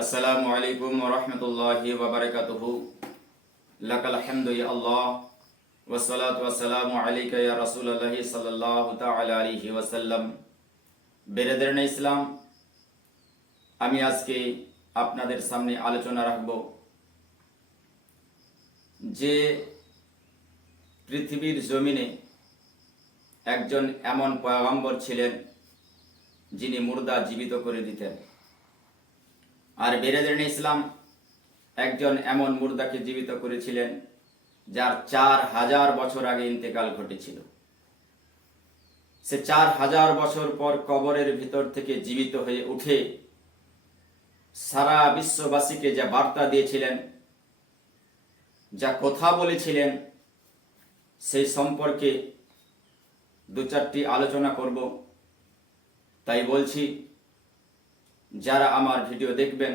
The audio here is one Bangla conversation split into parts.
আসসালামু আলাইকুম ওয়া রাহমাতুল্লাহি ওয়া বারাকাতুহু। লাকাল হামদু ইয়া আল্লাহ ওয়া সলাতু ওয়া সালামু আলাইকা ইয়া রাসূলুল্লাহ সাল্লাল্লাহু তাআলা আলাইহি ওয়া সাল্লাম। বেরাদারানে ইসলাম, আমি আজকে আপনাদের সামনে আলোচনা রাখব যে পৃথিবীর জমিনে একজন এমন পয়গম্বর ছিলেন যিনি মুর্দা জীবিত করে দিতেন। আর বেরাদারানে ইসলাম, একজন এমন মুর্দাকে জীবিত করেছিলেন যার 4000 বছর আগে ইন্তেকাল ঘটেছিল। সে 4000 বছর পর কবরের ভিতর থেকে জীবিত হয়ে উঠে সারা বিশ্ববাসীকে যা বার্তা দিয়েছিলেন, যা কথা বলেছিলেন, সেই সম্পর্কে দু চারটি আলোচনা করব। তাই বলছি, যারা আমার ভিডিও দেখবেন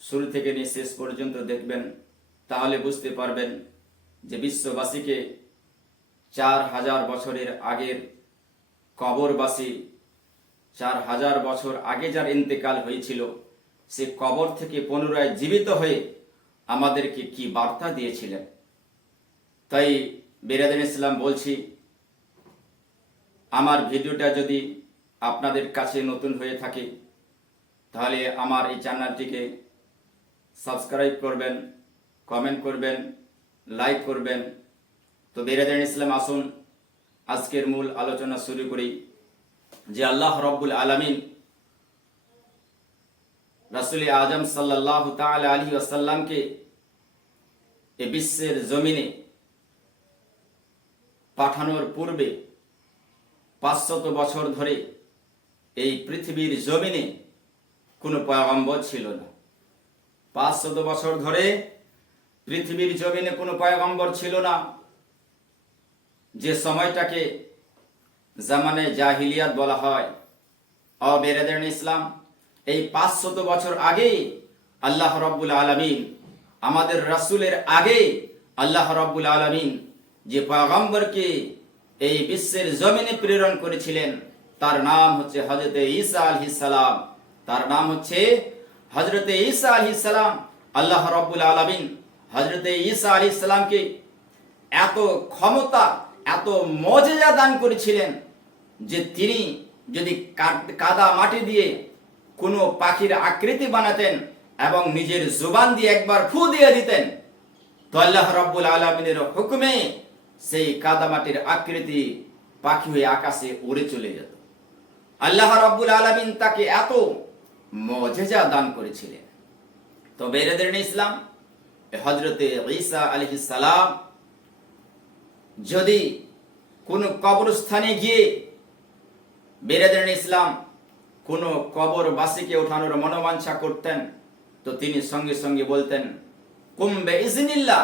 শুরু থেকে নিয়ে শেষ পর্যন্ত দেখবেন, তাহলে বুঝতে পারবেন যে বিশ্ববাসীকে 4000 বছরের আগের কবরবাসী, 4000 বছর আগে যার ইন্তেকাল হয়েছিল, সে কবর থেকে পুনরায় জীবিত হয়ে আমাদেরকে কি বার্তা দিয়েছিলেন। তাই বেরাদারানে ইসলাম বলছি, আমার ভিডিওটা যদি আপনাদের কাছে নতুন হয়ে থাকে তাহলে আমার এই চ্যানেলটিকে সাবস্ক্রাইব করবেন, কমেন্ট করবেন, লাইক করবেন। তো বেরাদারানে ইসলাম, আসুন আজকের মূল আলোচনা শুরু করি। যে আল্লাহ রাব্বুল আলামিন রাসূল আজম সাল্লাল্লাহু তাআলা আলাইহি ওয়াসাল্লামকে এই বিশ্বের জমিনে পাঠানোর পূর্বে 500 বছর ধরে এই পৃথিবীর জমিনে কোনো পয়গম্বর ছিল না। 500 বছর ধরে পৃথিবীর জমিনে কোনো পয়গম্বর ছিল না। যে সময়টাকে জামানে জাহিলিয়াত বলা হয়। বেরাদারানে ইসলাম, এই 500 বছর আগে আল্লাহ রাব্বুল আলামিন, আমাদের রাসূলের আগে আল্লাহ রাব্বুল আলামিন যে পয়গম্বরকে এই বিশ্বের জমিনে প্রেরণ করেছিলেন, তার নাম হচ্ছে হযরতে ঈসা আলাইহিস সালাম। তার নাম হচ্ছে হযরতে ঈসা আলাইহিস সালাম। আল্লাহ রাব্বুল আলামিন হযরতে ঈসা আলাইহিস সালামকে এত ক্ষমতা, এত মুজিজা দান করেছিলেন যে তিনি যদি কাদা মাটি দিয়ে কোনো পাখির আকৃতি বানাতেন এবং নিজের জুবান দিয়ে একবার ফু দিয়ে দিতেন, তো আল্লাহ রাব্বুল আলামিনের হুকুমে সেই কাদা মাটির আকৃতি পাখি হয়ে আকাশে উড়ে চলে যেত। আল্লাহ রাব্বুল আলামিন তাকে এত মুজিজা দান করেছিলেন। তো বেরাদারানে ইসলাম, হযরতে ঈসা আলাইহিস সালাম যদি কোনো কবরস্থানে গিয়ে বেরাদারানে ইসলাম কোনো কবরবাসীকে ওঠানোর মনোবাঞ্ছা করতেন, তো তিনি সঙ্গে সঙ্গে বলতেন, কুম বিইজনিল্লাহ,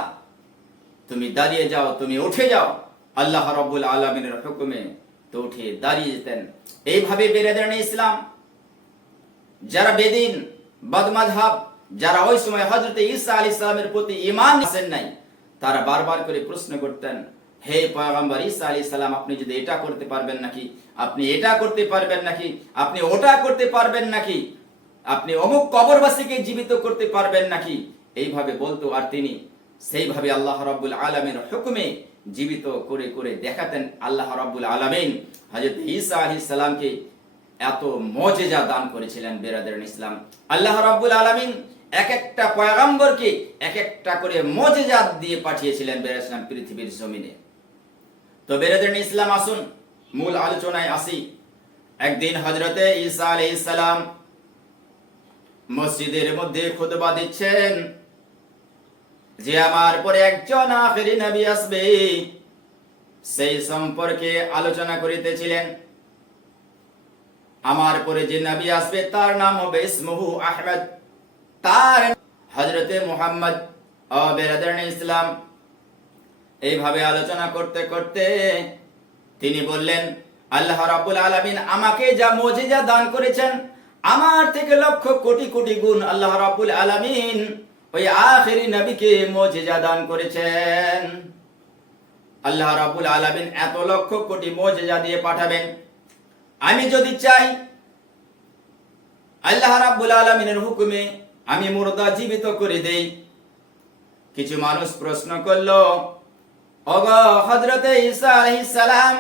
তুমি দাঁড়িয়ে যাও, তুমি উঠে যাও, আল্লাহ রাব্বুল আলামিনের হুকুমে। তো উঠে দাঁড়িয়ে যেতেন। এইভাবে বেরাদারানে ইসলাম, যারা বেদিন বদমাযহাব, যারা ওই সময় হযরতে ঈসা আলাইহিস সালামের প্রতি ঈমান আনেন নাই, তারা বারবার করে প্রশ্ন করতেন, হে পয়গম্বর ঈসা আলাইহিস সালাম, আপনি যদি এটা করতে পারবেন নাকি, আপনি এটা করতে পারবেন নাকি, আপনি ওটা করতে পারবেন নাকি, আপনি অমুক কবরবাসীকে জীবিত করতে পারবেন নাকি, এইভাবে বলতো। আর তিনি সেইভাবে আল্লাহ রাব্বুল আলামিনের হুকুমে জীবিত করে করে দেখাতেন। আল্লাহ রাব্বুল আলামিন হযরত ঈসা আলাইহিস সালামকে এত মুজিজা দান করেছিলেন। বেরাদারানে ইসলাম, আল্লাহ রাব্বুল আলামিন এক একটা পয়গম্বরকে এক একটা করে মুজিজা দিয়ে পাঠিয়েছিলেন বেরাদারানে ইসলাম পৃথিবীর জমিনে। তো বেরাদারানে ইসলাম, আসুন মূল আলোচনায় আসি। একদিন হযরতে ঈসা আলাইহিস সালাম মসজিদের মধ্যে খুতবা দিচ্ছেন যে আমার পরে একজন আখেরি নবী আসবে, সেই সম্পর্কে আলোচনা করিতেছিলেন। আমার পরে যে নবী আসবে তার নাম হবে ইসমুহু আহমদ, তার হযরতে মুহাম্মদ। বেরাদারানে ইসলাম, এইভাবে আলোচনা করতে করতে তিনি বললেন, আল্লাহ রাব্বুল আলামিন আমাকে যা মুজিজা দান করেছেন, আমার থেকে লক্ষ কোটি কোটি গুণ আল্লাহ রাব্বুল আলামিন ওই আখেরি নবীকে মুজিজা দান করেছেন। আল্লাহ রাব্বুল আলামিন এত লক্ষ কোটি মুজিজা দিয়ে পাঠাবেন। আমি যদি চাই আল্লাহ রাব্বুল আলামিনের হুকুমে আমি মুর্দা জীবিত করে দেই। কিছু মানুষ প্রশ্ন করলো, ওগো হযরতে ঈসা আলাইহিস সালাম,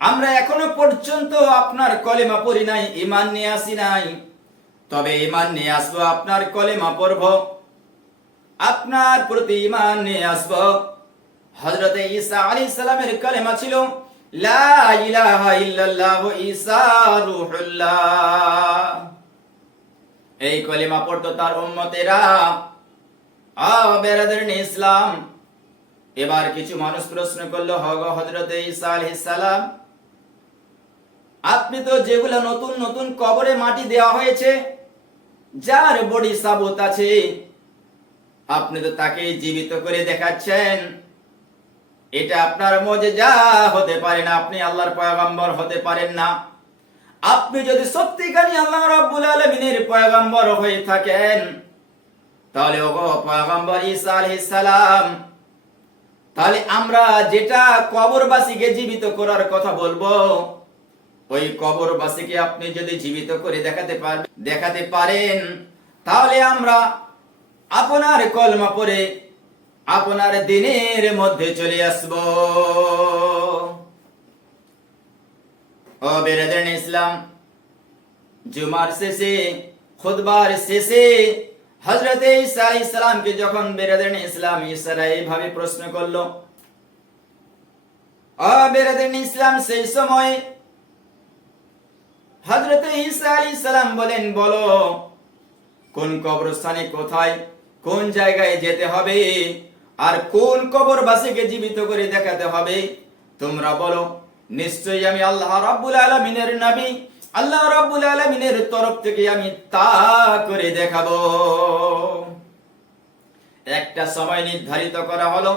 আমরা এখনো পর্যন্ত আপনার কলেমা পড়ি নাই, ঈমান নিয়ে আসি নাই, তবে ঈমান নিয়ে আসবো, আপনার কলেমা পড়ব, আপনার প্রতি ঈমান নিয়ে আসবো। হযরতে ঈসা আলাইহিস সালামের কলেমা ছিল লা ইলাহা ইল্লাল্লাহু ঈসা রূহুল্লাহ। এই কলেমা পড়তো তার উম্মতেরা। বেরাদারিন ইসলাম, এবার কিছু মানুষ প্রশ্ন করলো, হগো হযরতে ঈসা আলাইহিস সালাম, আপনি তো যেগুলো নতুন নতুন কবরে মাটি দেওয়া হয়েছে, যার বডি সাবুত আছে, আপনি তো তাকে জীবিত করে দেখাচ্ছেন, এটা আপনার মুজিজা হতে পারে না, আপনি আল্লাহর পয়গম্বর হতে পারেন না। আপনি যদি সত্যিকারই আল্লাহ রাব্বুল আলামিনের পয়গম্বর হয়ে থাকেন, তাহলে ওগো পয়গম্বর ঈসা আলাইহিস সালাম, তাহলে আমরা যেটা কবরবাসীকে জীবিত করার কথা বলবো, ওই কবরবাসীকে আপনি যদি জীবিত করে দেখাতে পারেন, তাহলে আমরা আপনার কলমা পড়ে আপনার দিনের মধ্যে চলে আসব। ও বেরাদারিন ইসলাম, জুমার শেষে, খুতবার শেষে হযরতে ঈসা আলাইহিস সালামকে যখন বেরাদারিন ইসলাম ঈসারা এইভাবে প্রশ্ন করলো, ও বেরাদারিন ইসলাম, সেই সময় হযরতে ঈসা আলাইহিস সালাম বলেন, বলো কোন কবরস্থানে, কোথায়, কোন জায়গায় যেতে হবে, আর কোন কবরবাসীকে জীবিত করে দেখাতে হবে, তোমরা বলো। নিশ্চয়ই আমি আল্লাহ রাব্বুল আলামিনের নবী, আল্লাহ রাব্বুল আলামিনের তরফ থেকে আমি তা করে দেখাবো। একটা সময় নির্ধারিত করা হলো,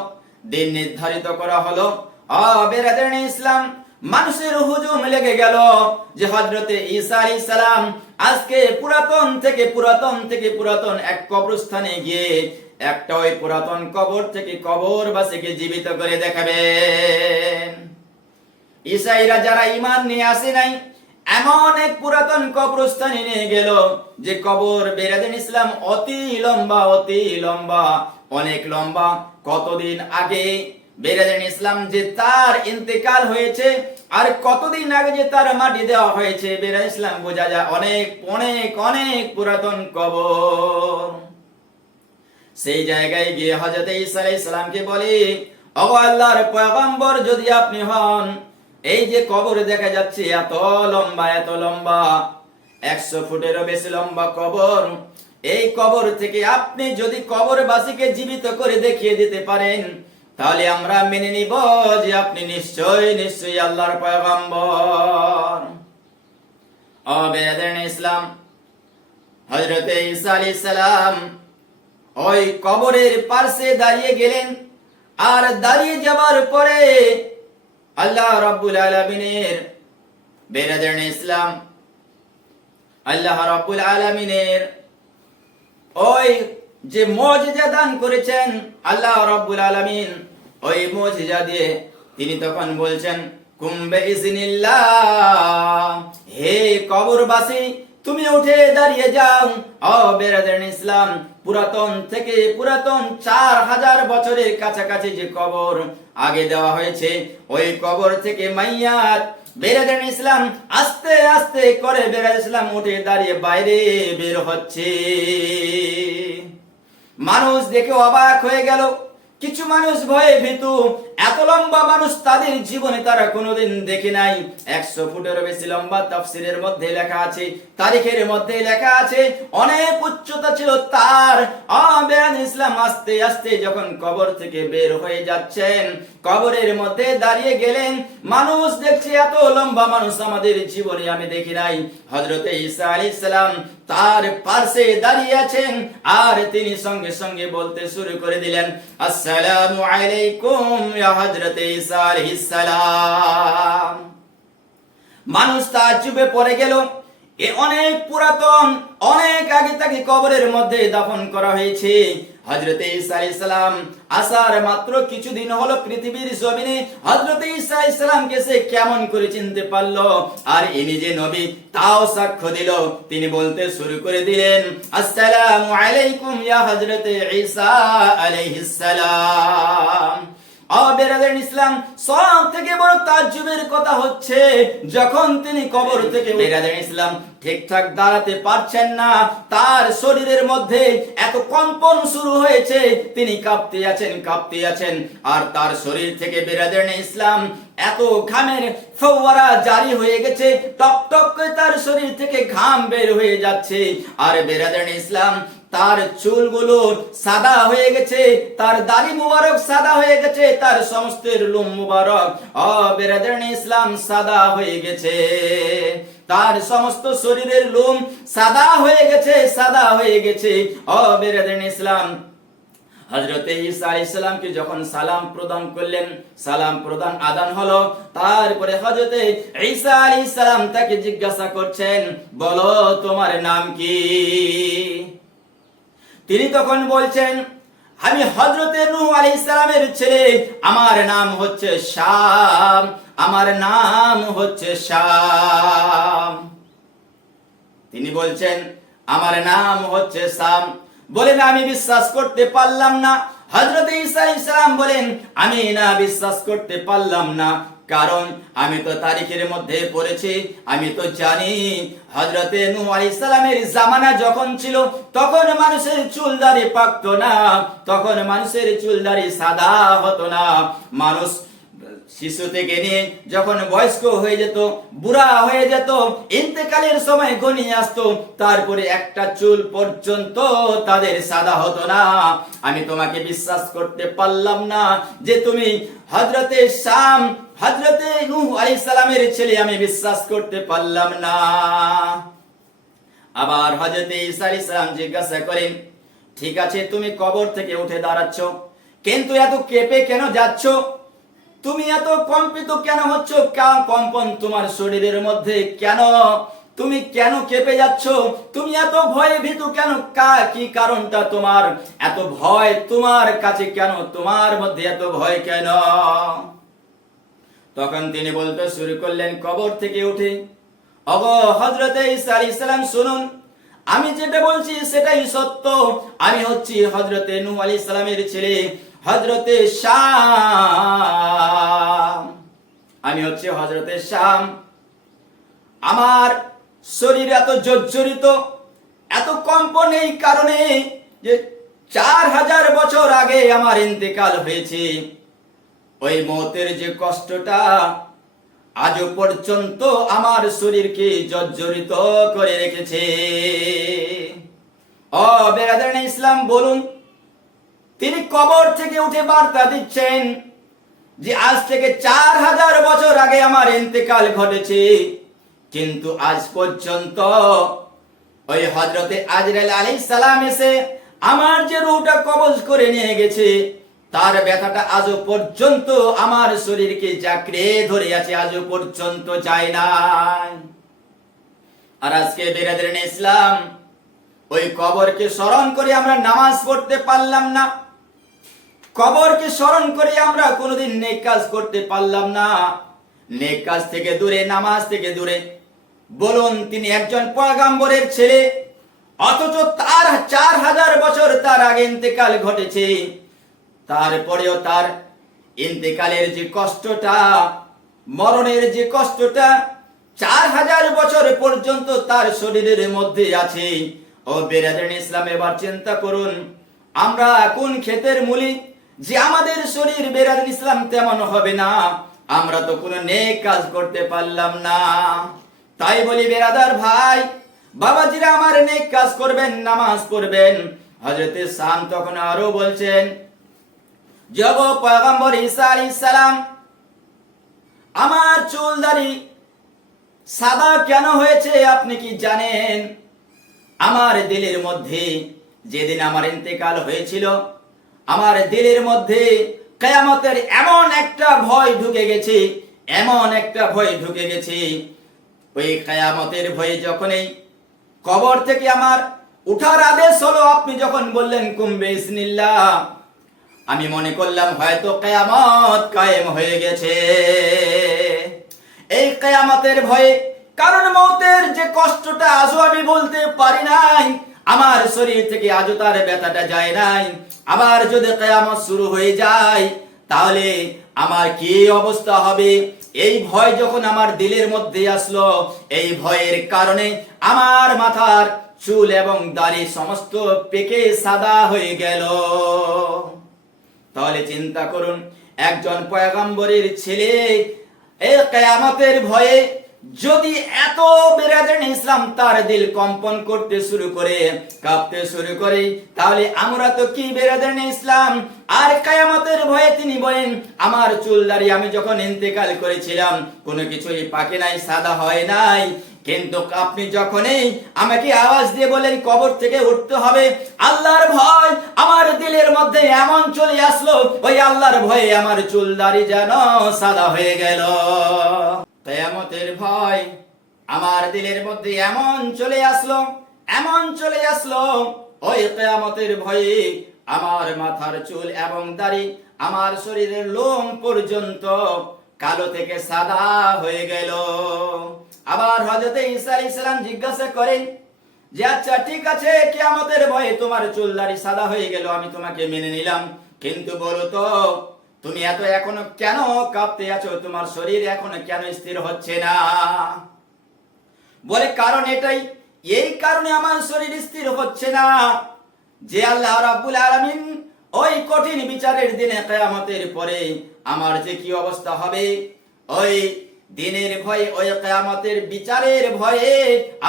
দিন নির্ধারিত করা হলো। বেরাদারিন ইসলাম, মানুষের হুজুম লেগে গেল যে হযরতে ঈসা আলাইহিস সালাম আজকে পুরাতন থেকে পুরাতন এক কবরস্থানে গিয়ে একটা ওই পুরাতন কবর থেকে কবরবাসীকে জীবিত করে দেখাবেন। ঈসাইরা যারা ঈমান নিয়ে আসে নাই, এমন এক পুরাতন কবরস্থানে নিয়ে গেল যে কবর, বেরাদারিন ইসলাম, অতি লম্বা, অনেক লম্বা। কতদিন আগে বেরাদারিন ইসলাম যে তার ইন্তেকাল হয়েছে, আর কতদিন আগে যে তার মাটি দেওয়া হয়েছে, বেরাদারিন ইসলাম বোঝা যায় অনেক অনেক অনেক পুরাতন কবর। সেই জায়গায় গিয়ে হযরতে ঈসা আলাইহিস সালামকে বলে, ওগো আল্লাহর পয়গম্বর যদি আপনি হন, এই যে কবর দেখা যাচ্ছে এত লম্বা 100 ফুটেরও বেশি লম্বা কবর, এই কবর থেকে আপনি যদি কবরবাসীকে জীবিত করে দেখিয়ে দিতে পারেন, তাহলে আমরা মেনে নিব যে আপনি নিশ্চয়ই আল্লাহর পয়গম্বর। বেরাদারিন ইসলাম, হযরতে ঈসা আলাইহিস সালাম ওই কবরের পাশে দাঁড়িয়ে গেলেন। আর দাঁড়িয়ে যাওয়ার পরে আল্লাহ রাব্বুল আলামিনের, বেরাদারিন ইসলাম, আল্লাহ রাব্বুল আলামিনের ওই যে মুজিজা দান করেছেন আল্লাহ রাব্বুল আলামিন, ওই মুজিজা দিয়ে তিনি তখন বলছেন, কুম বিইজনিল্লাহ, হে কবরবাসী তুমি উঠে দাঁড়িয়ে যাও। বেরাদারিন ইসলাম, পুরাতন 4000 বছরের কাছাকাছি যে কবর আগে দেওয়া হয়েছে, ওই কবর থেকে মাইয়াত, বেরাদারিন ইসলাম, আস্তে আস্তে করে বেরাদারিন ইসলাম উঠে দাঁড়িয়ে বাইরে বের হচ্ছে। মানুষ দেখে অবাক হয়ে গেল। কিছু মানুষ ভয়ে ভীতু, এত লম্বা মানুষ তাদের জীবনে তারা কোনোদিন দেখে নাই। 100 ফুটেরও বেশি লম্বা, তাফসীরের মধ্যে লেখা আছে, তারিখের মধ্যে লেখা আছে, অনেক উচ্চতা ছিল তার। বেরাদারিন ইসলাম আস্তে আস্তে যখন কবর থেকে বের হয়ে যাচ্ছেন, কবরের মধ্যে দাঁড়িয়ে গেলেন। মানুষ দেখছে এত লম্বা মানুষ আমাদের জীবনে আমি দেখি নাই। হযরতে ঈসা আলাইহিস সালাম তার পাশে দাঁড়িয়ে আছেন, আর তিনি সঙ্গে সঙ্গে বলতে শুরু করে দিলেন, আসসালামু আলাইকুম ইয়া হযরতে ঈসা আলাইহিস সালাম। মানুষ তাজ্জুবে পড়ে গেল। এ অনেক পুরাতন, অনেক আগে তাকে কবরের মধ্যে দাফন করা হয়েছে। হযরতে ঈসা আলাইহিস সালাম আসার মাত্র কিছুদিন হলো পৃথিবীর জমিনে, হযরতে ঈসা আলাইহিস সালামকে সে কেমন করে চিনতে পারলো, আর ইনি যে নবী তাও সাক্ষ্য দিল। তিনি বলতে শুরু করে দিলেন, আসসালামু আলাইকুম ইয়া হযরতে ঈসা আলাইহিস সালাম। বেরাদার ইসলাম, সব থেকে বড় তাজ্জুবের কথা হচ্ছে যখন তিনি কবর থেকে বেরাদার ইসলাম ঠিকঠাক দাঁড়াতে পারছেন না, তার শরীরের মধ্যে এত কম্পন শুরু হয়েছে, তিনি কাঁপতে আছেন, আর তার শরীর থেকে বেরাদার ইসলাম এত ঘামের ফোয়ারা জারি হয়ে গেছে, টপ টপ করে তার শরীর থেকে ঘাম বের হয়ে যাচ্ছে। আর বেরাদার ইসলাম, তার চুলগুলো সাদা হয়ে গেছে, তার দাড়ি মুবারক সাদা হয়ে গেছে, তার সমস্ত লোম মুবারক বেরাদার ইসলাম সাদা হয়ে গেছে, তার সমস্ত শরীরের লোম সাদা হয়ে গেছে। বেরাদার ইসলাম, হযরতে ঈসা আলাইহিস সালামকে যখন সালাম প্রদান করলেন, সালাম প্রদান আদান হলো, তারপরে হযরতে ঈসা আলাইহিস সালাম তাকে জিজ্ঞাসা করছেন, বলো তোমার নাম কি? তিনি তখন বলছেন, আমি হযরতে নূহ আলাইহিস সালামের ছেলে, আমার নাম হচ্ছে শাম। তিনি বলছেন, আমার নাম হচ্ছে শাম। বলেন, আমি বিশ্বাস করতে পারলাম না। হযরতে ঈসা আলাইহিস সালাম বলেন, আমি না বিশ্বাস করতে পারলাম না, কারণ আমি তো তারিখের মধ্যে পড়েছি, আমি তো জানি হযরতে নূহ আলাইহিস সালামের জামানা যখন ছিল তখন মানুষের চুল দাড়ি পাকতো না, তখন মানুষের চুল দাড়ি সাদা হতো না। মানুষ শিশু থেকে নিয়ে যখন বয়স্ক হয়ে যেত, বুড়া হয়ে যেত, ইন্তেকালের সময় ঘনিয়ে আসতো, তারপরে একটা চুল পর্যন্ত তাদের সাদা হতো না। আমি তোমাকে বিশ্বাস করতে পারলাম না যে তুমি হযরতে শাম, হযরতে নূহ আলাইহিস সালামের ছেলে, আমি বিশ্বাস করতে পারলাম না। আবার হযরতে ঈসা আলাইহিস সালাম জিজ্ঞাসা করেন, ঠিক আছে, তুমি কবর থেকে উঠে দাঁড়াচ্ছ, কিন্তু এত কেঁপে কেন যাচ্ছ? তুমি এত কম্পিত কেন হচ্ছ? কম্পন তোমার শরীরের মধ্যে কেন? তুমি কেন কেঁপে যাচ্ছ? তুমি এত ভয়ে ভীতু কেন? কি কারণটা তোমার? এত ভয় তোমার কাছে কেন? তোমার মধ্যে এত ভয় কেন? তখন তিনি বলতে শুরু করলেন কবর থেকে উঠে, ওগো হযরতে ঈসা আলাইহিস সালাম, শুনুন, আমি যেটা বলছি সেটাই সত্য। আমি হচ্ছি হযরতে নূহ আলাইহিস সালামের ছেলে, হযরতে শাম। আমি হচ্ছে হযরতে শাম। আমার শরীর এত জর্জরিত, এত কম্পন এই কারণে যে 4000 বছর আগে আমার ইন্তেকাল হয়েছে। ওই মওতের যে কষ্টটা আজও পর্যন্ত আমার শরীরকে জর্জরিত করে রেখেছে। বেরাদার ইসলাম, বলুন, তিনি কবর থেকে উঠে বার্তা দিচ্ছেন যে আজ থেকে 4000 বছর আগে আমার ইন্তেকাল ঘটেছে, কিন্তু আজ পর্যন্ত ওই হযরতে আজরাইল আলাইহিস সালাম এসে আমার যে রূহটা কবজ করে নিয়ে গেছে, তার ব্যথাটা আজও পর্যন্ত আমার শরীরকে জাকড়ে ধরে আছে, আজও পর্যন্ত যায় নাই। আর আজকে বেরাদার ইসলাম, ওই কবরকে স্মরণ করে আমরা নামাজ পড়তে পারলাম না, কবরকে স্মরণ করে আমরা কোনোদিন নেক কাজ করতে পারলাম না। নেক কাজ থেকে দূরে, নামাজ থেকে দূরে। বলুন, তিনি একজন পয়গম্বরের ছেলে, অথচ তার 4000 বছর তার আগে ইন্তেকাল ঘটেছে। তারপরেও তার ইন্তেকালের যে কষ্টটা, মরণের যে কষ্টটা 4000 বছর পর্যন্ত তার শরীরের মধ্যে আছে। বেরাদার ইসলাম, এবার চিন্তা করুন, আমরা কোন ক্ষেতের মূলি যে আমাদের শরীর বেরাদার ইসলাম তেমন হবে না? আমরা তো কোনো নেক কাজ করতে পারলাম না। তাই বলি বেরাদার ভাই, বাবাজিরা, আমার নেক কাজ করবেন, নামাজ পড়বেন। হযরতে শাম তখন আরো বলছেন, জব পয়গম্বর ঈসা আলাইহিস সালাম, আমার চুল দাড়ি সাদা কেন হয়েছে আপনি কি জানেন? আমার দিলের মধ্যে যেদিন আমার ইন্তেকাল হয়েছিল, আমার দিলের মধ্যে কিয়ামতের এমন একটা ভয় ঢুকে গেছে, এমন একটা ভয় ঢুকে গেছে। ওই কিয়ামতের ভয়ে যখনই কবর থেকে আমার উঠার আদেশ হলো। আপনি যখন বললেন কুম বিসমিল্লাহ, আমি মনে করলাম হয়তো কিয়ামত কায়েম হয়ে গেছে। এই কিয়ামতের ভয়ে, কারণ মওতের যে কষ্টটা আজও আমি বলতে পারি নাই, আমার শরীর থেকে আজও তার ব্যথাটা যায় নাই। আবার যদি কিয়ামত শুরু হয়ে যায় তাহলে আমার কি অবস্থা হবে, এই ভয় যখন আমার দিলের মধ্যে আসলো, এই ভয়ের কারণে আমার মাথার চুল এবং দাড়ি সমস্ত পেকে সাদা হয়ে গেল। তাহলে চিন্তা করুন, একজন পয়গম্বরের ছেলে এই কিয়ামতের ভয়ে যদি এত বেরাদান ইসলাম তার দিল কম্পন করতে শুরু করে, কাঁপতে শুরু করে, তাহলে আমরা তো কি বেরাদান ইসলাম। আর কিয়ামতের ভয়ে তিনি বলেন আমার চুল দাড়ি আমি যখন ইন্তেকাল করেছিলাম কোনো কিছুই পাকে নাই, সাদা হয় নাই। কিন্তু আপনি যখনই আমাকে আওয়াজ দিয়ে বলেন কবর থেকে উঠতে হবে, আল্লাহর ভয় আমার দিলের মধ্যে এমন চলে আসলো, ওই আল্লাহর ভয়ে আমার চুল দাড়ি যেন সাদা হয়ে গেল। কিয়ামতের ভয় আমার দিলের মধ্যে এমন চলে আসলো, এমন চলে আসলো, ওই কিয়ামতের ভয়ে আমার মাথার চুল এবং দাড়ি, আমার শরীরের লোম পর্যন্ত কালো থেকে সাদা হয়ে গেল। আবার হযরত ঈসা আলাইহিস সালাম জিজ্ঞাসা করেন যে আচ্ছা ঠিক আছে, কিয়ামতের ভয়ে তোমার চুল দাড়ি সাদা হয়ে গেল, আমি তোমাকে মেনে নিলাম, কিন্তু বলো তো তুমি এত এখনো কেন কাঁপতে আছো, তোমার শরীর এখনো কেন স্থির হচ্ছে না? বলে কারণ এটাই, এই কারণে আমার শরীর স্থির হচ্ছে না যে আল্লাহ রাব্বুল আলামিন ওই কঠিন বিচারের দিনে কিয়ামতের পরে আমার যে কি অবস্থা হবে, ওই দিনের ভয়ে, ওই কিয়ামতের বিচারের ভয়ে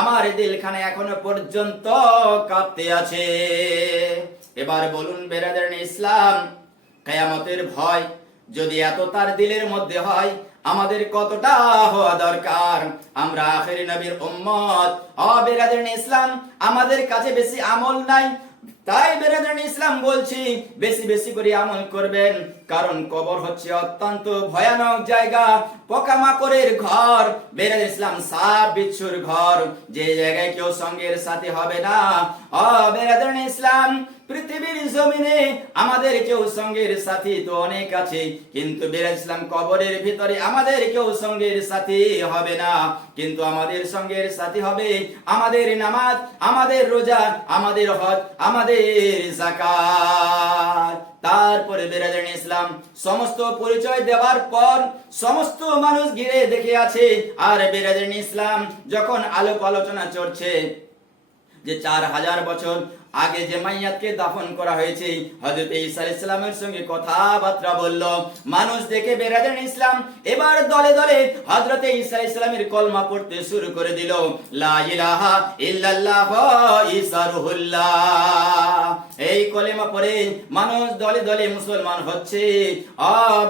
আমার দিলখানে এখনো পর্যন্ত কাঁপতে আছে। এবার বলুন বেরাদারান ইসলাম, কিয়ামতের ভয় যদি এত তার দিলের মধ্যে হয়, আমাদের কতটা হওয়া দরকার। আমরা আখিরি নবীর উম্মত। বেরাদারান ইসলাম, আমাদের কাছে বেশি আমল নাই, তাই বেরাদারান ইসলাম বলছি বেশি বেশি করে আমল করবেন, কারণ কবর হচ্ছে অত্যন্ত ভয়ানক জায়গা, পোকামাকড়ের ঘর। বেরাদারান ইসলাম সাপ বিচ্ছুর ঘর, যে জায়গায় কেউ সঙ্গের সাথী হবে না। বেরাদারান ইসলাম, পৃথিবীর জমিনে আমাদের কেউ সঙ্গের সাথী তো অনেক আছে, কিন্তু বেরাদারান ইসলাম কবরের ভিতরে আমাদের কেউ সঙ্গের সাথী হবে না, কিন্তু আমাদের সঙ্গের সাথী হবে আমাদের নামাজ, আমাদের রোজা, আমাদের হজ, আমাদের যাকাত। তারপরে বেরাদারান ইসলাম সমস্ত পরিচয় দেওয়ার পর সমস্ত মানুষ ঘিরে দেখে আছে, আর বেরাদারান ইসলাম যখন আলোক আলোচনা চলছে যে 4000 বছর আগে যে মাইয়াতকে দাফন করা হয়েছে, হযরত ঈসা আলাইহিস সালামের সঙ্গে কথাবার্তা বলল মানুষ দেখে বেরাদারান ইসলাম এবার দলে দলে হযরত ঈসা আলাইহিস সালামের কলমা পড়তে শুরু করে দিল, লা ইলাহা ইল্লাল্লাহ ঈসা রুহুল্লাহ। এই কলেমা পড়ে মানুষ দলে দলে মুসলমান হচ্ছে।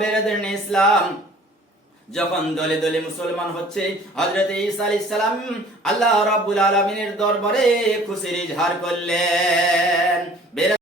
বেরাদারান ইসলাম যখন দলে দলে মুসলমান হচ্ছে, হযরত ঈসা আলাইহিস সালাম আল্লাহ রাব্বুল আলামিনের দরবারে খুশির ইজহার করলেন।